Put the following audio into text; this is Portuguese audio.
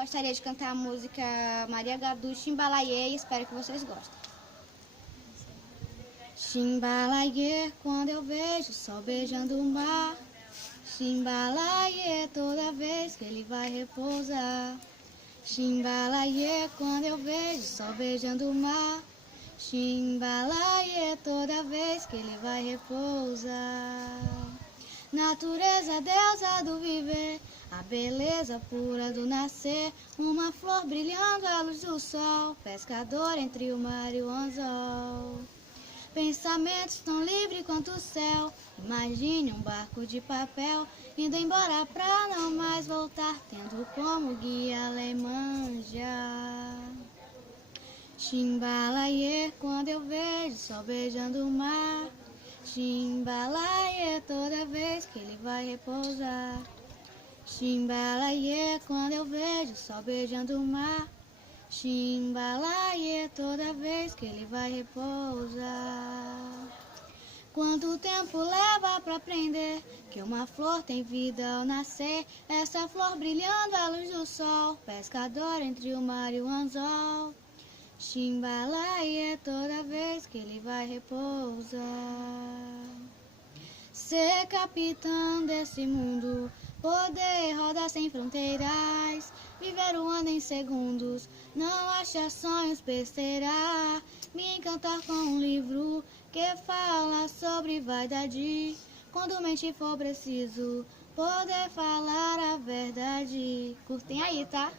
gostaria de cantar a música Maria Gadu, Chimbalaie, e espero que vocês gostem. Chimbalaie, quando eu vejo o sol beijando o mar. Chimbalaie, toda vez que ele vai repousar. Chimbalaie, quando eu vejo o sol beijando o mar. Chimbalaie, toda vez que ele vai repousar. Natureza, deusa do viver, a beleza pura do nascer, uma flor brilhando à luz do sol, pescador entre o mar e o anzol. Pensamentos tão livres quanto o céu, imagine um barco de papel, indo embora pra não mais voltar, tendo como guia Alemanha. Chimbalaie, quando eu vejo o sol beijando o mar. Chimbalaie, toda vez que ele vai repousar. Chimbalaie, quando eu vejo o sol beijando o mar. Chimbalaie, toda vez que ele vai repousar. Quanto tempo leva pra aprender que uma flor tem vida ao nascer? Essa flor brilhando à luz do sol, pescador entre o mar e o anzol. Chimbalaie, toda vez que ele vai repousar. Ser capitão desse mundo, poder rodar sem fronteiras, viver o ano em segundos, não achar sonhos besteira, me encantar com um livro que fala sobre vaidade, quando mente for preciso, poder falar a verdade. Curtem aí, tá?